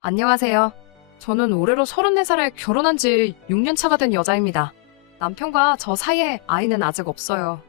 안녕하세요. 저는 올해로 34살에 결혼한 지 6년 차가 된 여자입니다. 남편과 저 사이에 아이는 아직 없어요.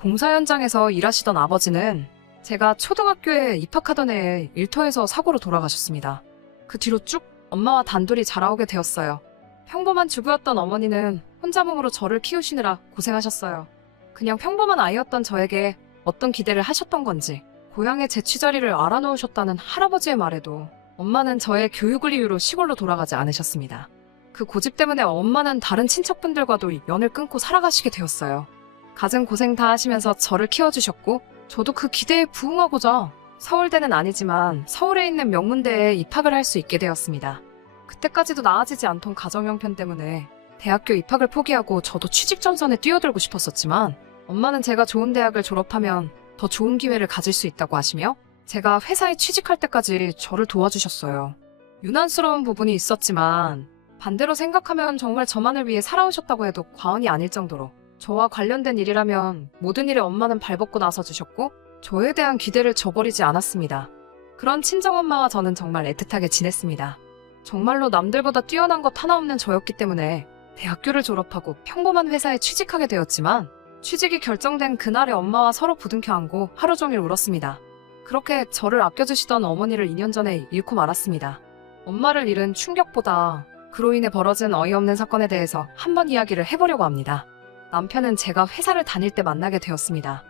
공사 현장에서 일하시던 아버지는 제가 초등학교에 입학하던 해에 일터에서 사고로 돌아가셨습니다. 그 뒤로 쭉 엄마와 단둘이 자라오게 되었어요. 평범한 주부였던 어머니는 혼자 몸으로 저를 키우시느라 고생하셨어요. 그냥 평범한 아이였던 저에게 어떤 기대를 하셨던 건지 고향의 재취자리를 알아놓으셨다는 할아버지의 말에도 엄마는 저의 교육을 이유로 시골로 돌아가지 않으셨습니다. 그 고집 때문에 엄마는 다른 친척분들과도 연을 끊고 살아가시게 되었어요. 갖은 고생 다 하시면서 저를 키워주셨고 저도 그 기대에 부응하고자 서울대는 아니지만 서울에 있는 명문대에 입학을 할 수 있게 되었습니다. 그때까지도 나아지지 않던 가정 형편 때문에 대학교 입학을 포기하고 저도 취직 전선에 뛰어들고 싶었었지만 엄마는 제가 좋은 대학을 졸업하면 더 좋은 기회를 가질 수 있다고 하시며 제가 회사에 취직할 때까지 저를 도와주셨어요. 유난스러운 부분이 있었지만 반대로 생각하면 정말 저만을 위해 살아오셨다고 해도 과언이 아닐 정도로 저와 관련된 일이라면 모든 일에 엄마는 발벗고 나서주셨고 저에 대한 기대를 저버리지 않았습니다. 그런 친정엄마와 저는 정말 애틋하게 지냈습니다. 정말로 남들보다 뛰어난 것 하나 없는 저였기 때문에 대학교를 졸업하고 평범한 회사에 취직하게 되었지만 취직이 결정된 그날에 엄마와 서로 부둥켜 안고 하루 종일 울었습니다. 그렇게 저를 아껴주시던 어머니를 2년 전에 잃고 말았습니다. 엄마를 잃은 충격보다 그로 인해 벌어진 어이없는 사건에 대해서 한번 이야기를 해보려고 합니다. 남편은 제가 회사를 다닐 때 만나게 되었습니다.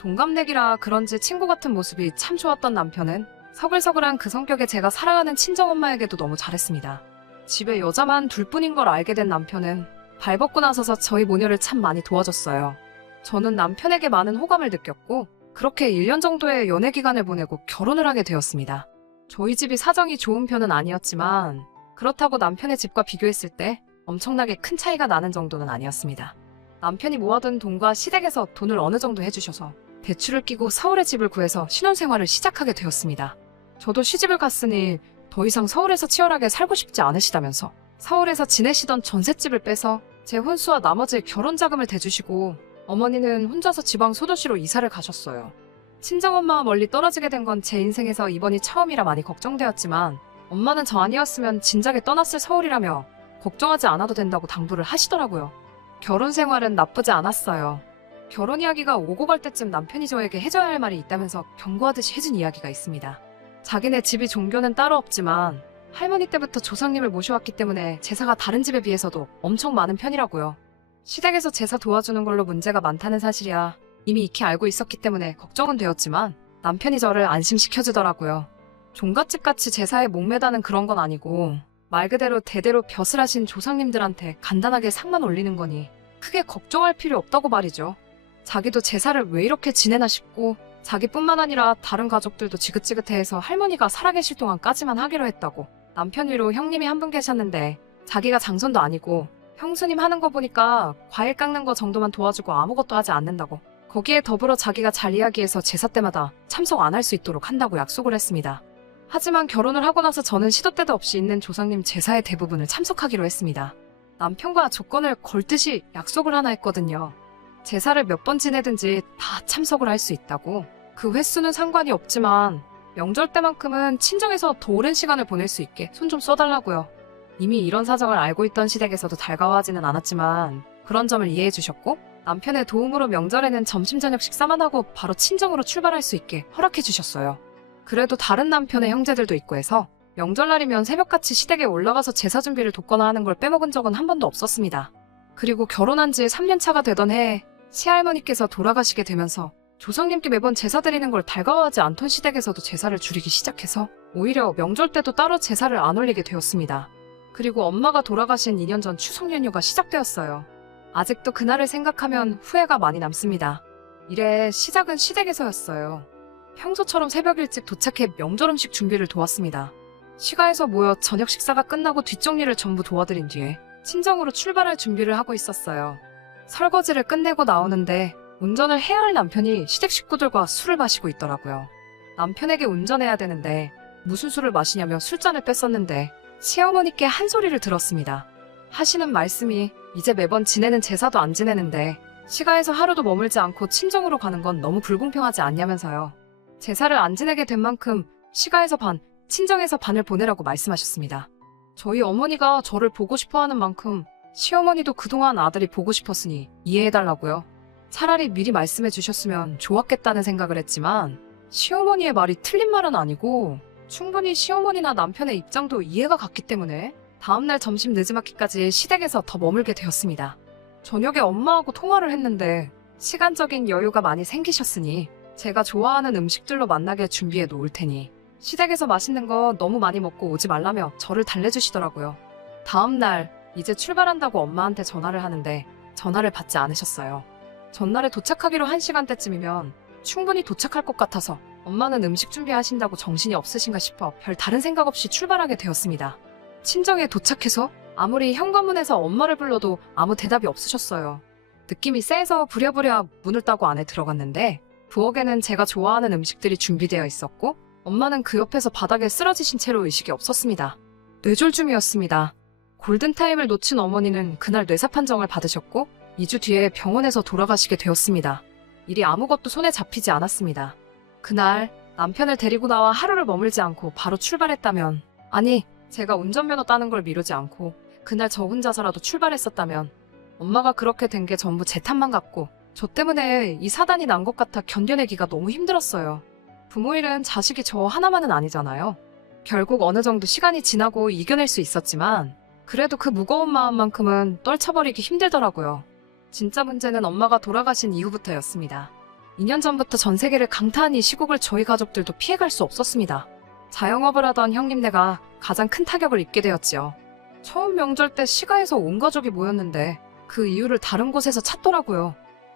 동갑내기라 그런지 친구 같은 모습이 참 좋았던 남편은 서글서글한 그 성격에 제가 사랑하는 친정엄마에게도 너무 잘했습니다. 집에 여자만 둘뿐인 걸 알게 된 남편은 발벗고 나서서 저희 모녀를 참 많이 도와줬어요. 저는 남편에게 많은 호감을 느꼈고 그렇게 1년 정도의 연애 기간을 보내고 결혼을 하게 되었습니다. 저희 집이 사정이 좋은 편은 아니었지만 그렇다고 남편의 집과 비교했을 때 엄청나게 큰 차이가 나는 정도는 아니었습니다. 남편이 모아둔 돈과 시댁에서 돈을 어느 정도 해주셔서 대출을 끼고 서울에 집을 구해서 신혼생활을 시작하게 되었습니다. 저도 시집을 갔으니 더 이상 서울에서 치열하게 살고 싶지 않으시다면서 서울에서 지내시던 전셋집을 빼서 제 혼수와 나머지 결혼 자금을 대주시고 어머니는 혼자서 지방 소도시로 이사를 가셨어요. 친정엄마와 멀리 떨어지게 된 건 제 인생에서 이번이 처음이라 많이 걱정되었지만 엄마는 저 아니었으면 진작에 떠났을 서울이라며 걱정하지 않아도 된다고 당부를 하시더라고요. 결혼 생활은 나쁘지 않았어요. 결혼 이야기가 오고 갈 때쯤 남편이 저에게 해줘야 할 말이 있다면서 경고하듯이 해준 이야기가 있습니다. 자기네 집이 종교는 따로 없지만 할머니 때부터 조상님을 모셔왔기 때문에 제사가 다른 집에 비해서도 엄청 많은 편이라고요. 시댁에서 제사 도와주는 걸로 문제가 많다는 사실이야 이미 익히 알고 있었기 때문에 걱정은 되었지만 남편이 저를 안심시켜주더라고요. 종갓집같이 제사에 목매다는 그런 건 아니고 말 그대로 대대로 벼슬 하신 조상님들한테 간단하게 상만 올리는 거니 크게 걱정할 필요 없다고 말이죠. 자기도 제사를 왜 이렇게 지내나 싶고 자기뿐만 아니라 다른 가족들도 지긋지긋해해서 할머니가 살아계실 동안까지만 하기로 했다고. 남편 위로 형님이 한 분 계셨는데 자기가 장손도 아니고 형수님 하는 거 보니까 과일 깎는 거 정도만 도와주고 아무것도 하지 않는다고. 거기에 더불어 자기가 잘 이야기해서 제사 때마다 참석 안 할 수 있도록 한다고 약속을 했습니다. 하지만 결혼을 하고 나서 저는 시도 때도 없이 있는 조상님 제사의 대부분을 참석하기로 했습니다. 남편과 조건을 걸듯이 약속을 하나 했거든요. 제사를 몇 번 지내든지 다 참석을 할 수 있다고. 그 횟수는 상관이 없지만 명절 때만큼은 친정에서 더 오랜 시간을 보낼 수 있게 손 좀 써달라고요. 이미 이런 사정을 알고 있던 시댁에서도 달가워하지는 않았지만 그런 점을 이해해 주셨고 남편의 도움으로 명절에는 점심 저녁 식사만 하고 바로 친정으로 출발할 수 있게 허락해 주셨어요. 그래도 다른 남편의 형제들도 있고 해서 명절날이면 새벽같이 시댁에 올라가서 제사 준비를 돕거나 하는 걸 빼먹은 적은 한 번도 없었습니다. 그리고 결혼한 지 3년 차가 되던 해에 시할머니께서 돌아가시게 되면서 조상님께 매번 제사 드리는 걸 달가워하지 않던 시댁에서도 제사를 줄이기 시작해서 오히려 명절 때도 따로 제사를 안 올리게 되었습니다. 그리고 엄마가 돌아가신 2년 전 추석 연휴가 시작되었어요. 아직도 그날을 생각하면 후회가 많이 남습니다. 이래 시작은 시댁에서였어요. 평소처럼 새벽 일찍 도착해 명절 음식 준비를 도왔습니다. 시가에서 모여 저녁 식사가 끝나고 뒷정리를 전부 도와드린 뒤에 친정으로 출발할 준비를 하고 있었어요. 설거지를 끝내고 나오는데 운전을 해야 할 남편이 시댁 식구들과 술을 마시고 있더라고요. 남편에게 운전해야 되는데 무슨 술을 마시냐며 술잔을 뺐었는데 시어머니께 한 소리를 들었습니다. 하시는 말씀이 이제 매번 지내는 제사도 안 지내는데 시가에서 하루도 머물지 않고 친정으로 가는 건 너무 불공평하지 않냐면서요. 제사를 안 지내게 된 만큼 시가에서 반, 친정에서 반을 보내라고 말씀하셨습니다. 저희 어머니가 저를 보고 싶어 하는 만큼 시어머니도 그동안 아들이 보고 싶었으니 이해해달라고요. 차라리 미리 말씀해 주셨으면 좋았겠다는 생각을 했지만 시어머니의 말이 틀린 말은 아니고 충분히 시어머니나 남편의 입장도 이해가 갔기 때문에 다음날 점심 늦지막히까지 시댁에서 더 머물게 되었습니다. 저녁에 엄마하고 통화를 했는데 시간적인 여유가 많이 생기셨으니 제가 좋아하는 음식들로 만나게 준비해 놓을 테니 시댁에서 맛있는 거 너무 많이 먹고 오지 말라며 저를 달래주시더라고요. 다음날 이제 출발한다고 엄마한테 전화를 하는데 전화를 받지 않으셨어요. 전날에 도착하기로 1시간대쯤이면 충분히 도착할 것 같아서 엄마는 음식 준비하신다고 정신이 없으신가 싶어 별 다른 생각 없이 출발하게 되었습니다. 친정에 도착해서 아무리 현관문에서 엄마를 불러도 아무 대답이 없으셨어요. 느낌이 쎄해서 부랴부랴 문을 따고 안에 들어갔는데 부엌에는 제가 좋아하는 음식들이 준비되어 있었고 엄마는 그 옆에서 바닥에 쓰러지신 채로 의식이 없었습니다. 뇌졸중이었습니다. 골든타임을 놓친 어머니는 그날 뇌사 판정을 받으셨고 2주 뒤에 병원에서 돌아가시게 되었습니다. 일이 아무것도 손에 잡히지 않았습니다. 그날 남편을 데리고 나와 하루를 머물지 않고 바로 출발했다면, 아니 제가 운전면허 따는 걸 미루지 않고 그날 저 혼자서라도 출발했었다면 엄마가 그렇게 된 게 전부 제 탓만 같고 저 때문에 이 사단이 난 것 같아 견뎌내기가 너무 힘들었어요. 부모 일은 자식이 저 하나만은 아니잖아요. 결국 어느 정도 시간이 지나고 이겨낼 수 있었지만 그래도 그 무거운 마음만큼은 떨쳐버리기 힘들더라고요. 진짜 문제는 엄마가 돌아가신 이후부터였습니다. 2년 전부터 전 세계를 강타한 이 시국을 저희 가족들도 피해갈 수 없었습니다. 자영업을 하던 형님네가 가장 큰 타격을 입게 되었지요. 처음 명절 때 시가에서 온 가족이 모였는데 그 이유를 다른 곳에서 찾더라고요.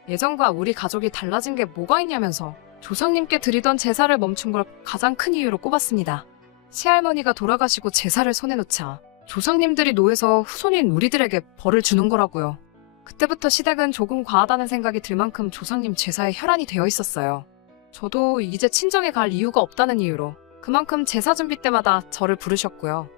예전과 우리 가족이 달라진 게 뭐가 있냐면서 조상님께 드리던 제사를 멈춘 걸 가장 큰 이유로 꼽았습니다. 시할머니가 돌아가시고 제사를 손에 놓자 조상님들이 노해서 후손인 우리들에게 벌을 주는 거라고요. 그때부터 시댁은 조금 과하다는 생각이 들 만큼 조상님 제사에 혈안이 되어 있었어요. 저도 이제 친정에 갈 이유가 없다는 이유로 그만큼 제사 준비 때마다 저를 부르셨고요.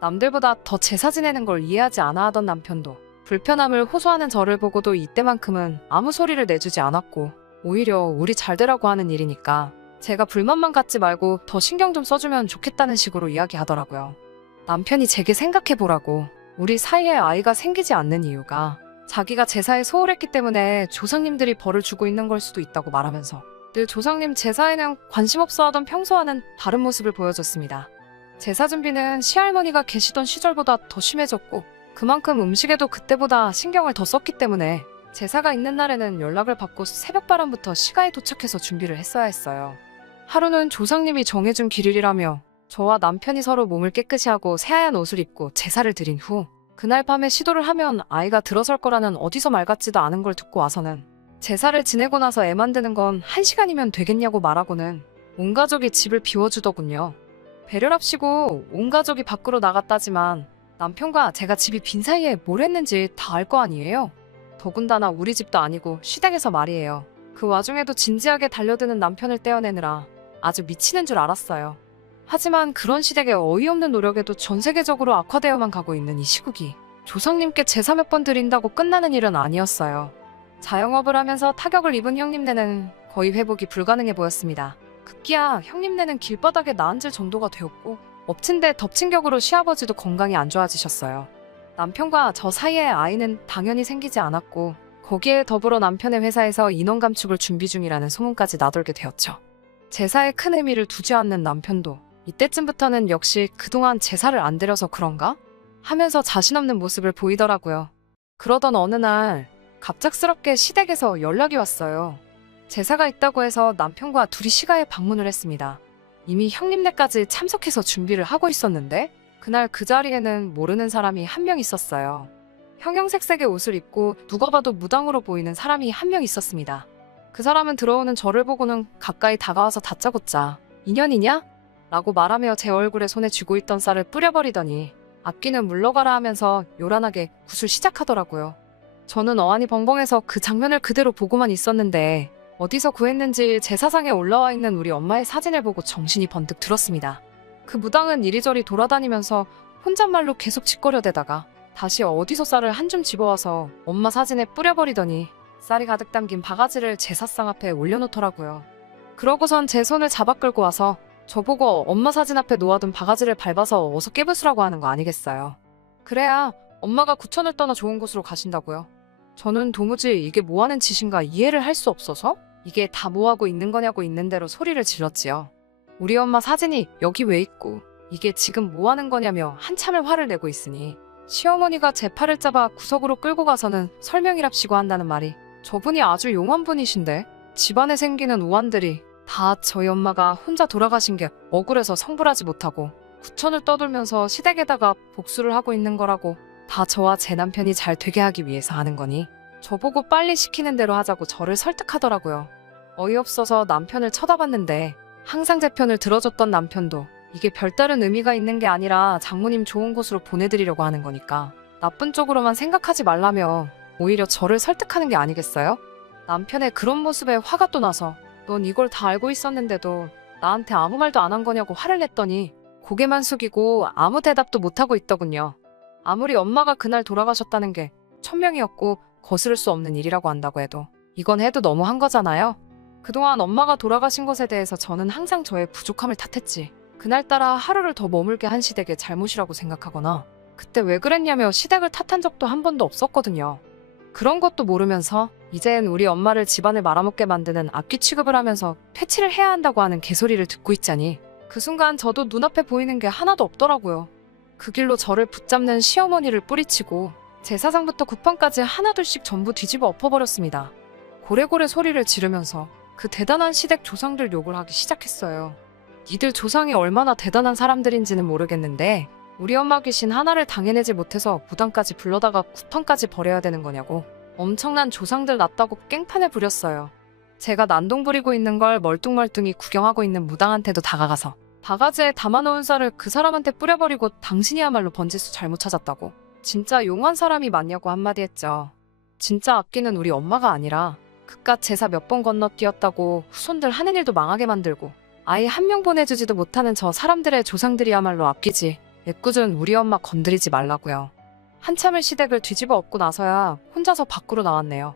남들보다 더 제사 지내는 걸 이해하지 않아 하던 남편도 불편함을 호소하는 저를 보고도 이때만큼은 아무 소리를 내주지 않았고 오히려 우리 잘 되라고 하는 일이니까 제가 불만만 갖지 말고 더 신경 좀 써주면 좋겠다는 식으로 이야기하더라고요. 남편이 제게 생각해보라고 우리 사이에 아이가 생기지 않는 이유가 자기가 제사에 소홀했기 때문에 조상님들이 벌을 주고 있는 걸 수도 있다고 말하면서 늘 조상님 제사에는 관심 없어 하던 평소와는 다른 모습을 보여줬습니다. 제사 준비는 시할머니가 계시던 시절보다 더 심해졌고 그만큼 음식에도 그때보다 신경을 더 썼기 때문에 제사가 있는 날에는 연락을 받고 새벽바람부터 시가에 도착해서 준비를 했어야 했어요. 하루는 조상님이 정해준 길일이라며 저와 남편이 서로 몸을 깨끗이 하고 새하얀 옷을 입고 제사를 드린 후 그날 밤에 시도를 하면 아이가 들어설 거라는 어디서 말 같지도 않은 걸 듣고 와서는 제사를 지내고 나서 애 만드는 건 1시간이면 되겠냐고 말하고는 온 가족이 집을 비워주더군요. 배려랍시고 온 가족이 밖으로 나갔다지만 남편과 제가 집이 빈 사이에 뭘 했는지 다 알 거 아니에요. 더군다나 우리 집도 아니고 시댁에서 말이에요. 그 와중에도 진지하게 달려드는 남편을 떼어내느라 아주 미치는 줄 알았어요. 하지만 그런 시댁의 어이없는 노력에도 전 세계적으로 악화되어만 가고 있는 이 시국이 조상님께 제사 몇 번 드린다고 끝나는 일은 아니었어요. 자영업을 하면서 타격을 입은 형님네는 거의 회복이 불가능해 보였습니다. 급기야 형님네는 길바닥에 나앉을 정도가 되었고 엎친 데 덮친 격으로 시아버지도 건강이 안 좋아지셨어요. 남편과 저 사이에 아이는 당연히 생기지 않았고 거기에 더불어 남편의 회사에서 인원 감축을 준비 중이라는 소문까지 나돌게 되었죠. 제사에 큰 의미를 두지 않는 남편도 이때쯤부터는 역시 그동안 제사를 안 드려서 그런가? 하면서 자신 없는 모습을 보이더라고요. 그러던 어느 날 갑작스럽게 시댁에서 연락이 왔어요. 제사가 있다고 해서 남편과 둘이 시가에 방문을 했습니다. 이미 형님네까지 참석해서 준비를 하고 있었는데 그날 그 자리에는 모르는 사람이 한 명 있었어요. 형형색색의 옷을 입고 누가 봐도 무당으로 보이는 사람이 한 명 있었습니다. 그 사람은 들어오는 저를 보고는 가까이 다가와서 다짜고짜 인연이냐? 라고 말하며 제 얼굴에 손에 쥐고 있던 쌀을 뿌려버리더니 악기는 물러가라 하면서 요란하게 굿을 시작하더라고요. 저는 어안이 벙벙해서 그 장면을 그대로 보고만 있었는데 어디서 구했는지 제사상에 올라와 있는 우리 엄마의 사진을 보고 정신이 번뜩 들었습니다. 그 무당은 이리저리 돌아다니면서 혼잣말로 계속 짓거려대다가 다시 어디서 쌀을 한 줌 집어와서 엄마 사진에 뿌려버리더니 쌀이 가득 담긴 바가지를 제사상 앞에 올려놓더라고요. 그러고선 제 손을 잡아 끌고 와서 저보고 엄마 사진 앞에 놓아둔 바가지를 밟아서 어서 깨부수라고 하는 거 아니겠어요. 그래야 엄마가 구천을 떠나 좋은 곳으로 가신다고요. 저는 도무지 이게 뭐하는 짓인가 이해를 할 수 없어서 이게 다 뭐하고 있는 거냐고 있는 대로 소리를 질렀지요. 우리 엄마 사진이 여기 왜 있고 이게 지금 뭐하는 거냐며 한참을 화를 내고 있으니 시어머니가 제 팔을 잡아 구석으로 끌고 가서는 설명이랍시고 한다는 말이 저분이 아주 용한 분이신데 집안에 생기는 우환들이 다 저희 엄마가 혼자 돌아가신 게 억울해서 성불하지 못하고 구천을 떠돌면서 시댁에다가 복수를 하고 있는 거라고 다 저와 제 남편이 잘 되게 하기 위해서 하는 거니 저보고 빨리 시키는 대로 하자고 저를 설득하더라고요. 어이없어서 남편을 쳐다봤는데 항상 제 편을 들어줬던 남편도 이게 별다른 의미가 있는 게 아니라 장모님 좋은 곳으로 보내드리려고 하는 거니까 나쁜 쪽으로만 생각하지 말라며 오히려 저를 설득하는 게 아니겠어요? 남편의 그런 모습에 화가 또 나서 넌 이걸 다 알고 있었는데도 나한테 아무 말도 안 한 거냐고 화를 냈더니 고개만 숙이고 아무 대답도 못하고 있더군요. 아무리 엄마가 그날 돌아가셨다는 게 천명이었고 거스를 수 없는 일이라고 한다고 해도 이건 해도 너무한 거잖아요. 그동안 엄마가 돌아가신 것에 대해서 저는 항상 저의 부족함을 탓했지. 그날따라 하루를 더 머물게 한 시댁의 잘못이라고 생각하거나 그때 왜 그랬냐며 시댁을 탓한 적도 한 번도 없었거든요. 그런 것도 모르면서 이젠 우리 엄마를 집안을 말아먹게 만드는 악귀 취급을 하면서 패치를 해야 한다고 하는 개소리를 듣고 있자니 그 순간 저도 눈앞에 보이는 게 하나도 없더라고요. 그 길로 저를 붙잡는 시어머니를 뿌리치고 제사상부터 구판까지 하나둘씩 전부 뒤집어 엎어버렸습니다. 고래고래 소리를 지르면서 그 대단한 시댁 조상들 욕을 하기 시작했어요. 니들 조상이 얼마나 대단한 사람들인지는 모르겠는데 우리 엄마 귀신 하나를 당해내지 못해서 무당까지 불러다가 구판까지 버려야 되는 거냐고 엄청난 조상들 났다고 깽판을 부렸어요. 제가 난동 부리고 있는 걸 멀뚱멀뚱히 구경하고 있는 무당한테도 다가가서 바가지에 담아놓은 쌀을 그 사람한테 뿌려버리고 당신이야말로 번지수 잘못 찾았다고 진짜 용한 사람이 맞냐고 한마디 했죠. 진짜 악기는 우리 엄마가 아니라 그깟 제사 몇 번 건너뛰었다고 후손들 하는 일도 망하게 만들고 아예 한 명 보내주지도 못하는 저 사람들의 조상들이야말로 악기지 애꿎은 우리 엄마 건드리지 말라고요. 한참을 시댁을 뒤집어 엎고 나서야 혼자서 밖으로 나왔네요.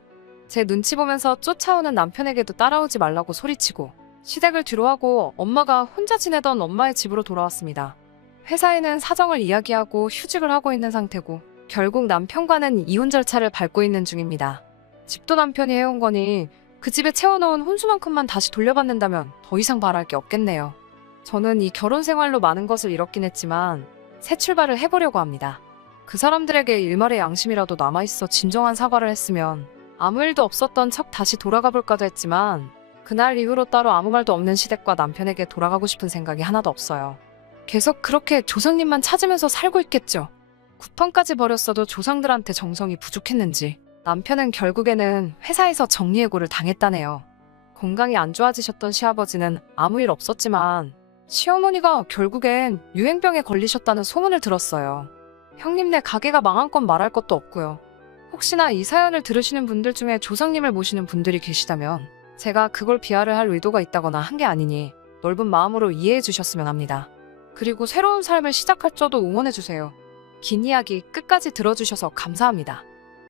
제 눈치 보면서 쫓아오는 남편에게도 따라오지 말라고 소리치고 시댁을 뒤로하고 엄마가 혼자 지내던 엄마의 집으로 돌아왔습니다. 회사에는 사정을 이야기하고 휴직을 하고 있는 상태고 결국 남편과는 이혼 절차를 밟고 있는 중입니다. 집도 남편이 해온 거니 그 집에 채워놓은 혼수만큼만 다시 돌려받는다면 더 이상 바랄 게 없겠네요. 저는 이 결혼 생활로 많은 것을 잃었긴 했지만 새 출발을 해보려고 합니다. 그 사람들에게 일말의 양심이라도 남아있어 진정한 사과를 했으면 아무 일도 없었던 척 다시 돌아가 볼까도 했지만 그날 이후로 따로 아무 말도 없는 시댁과 남편에게 돌아가고 싶은 생각이 하나도 없어요. 계속 그렇게 조상님만 찾으면서 살고 있겠죠. 구판까지 버렸어도 조상들한테 정성이 부족했는지 남편은 결국에는 회사에서 정리해고를 당했다네요. 건강이 안 좋아지셨던 시아버지는 아무 일 없었지만 시어머니가 결국엔 유행병에 걸리셨다는 소문을 들었어요. 형님네 가게가 망한 건 말할 것도 없고요. 혹시나 이 사연을 들으시는 분들 중에 조상님을 모시는 분들이 계시다면 제가 그걸 비하를 할 의도가 있다거나 한 게 아니니 넓은 마음으로 이해해 주셨으면 합니다. 그리고 새로운 삶을 시작할 저도 응원해 주세요. 긴 이야기 끝까지 들어주셔서 감사합니다.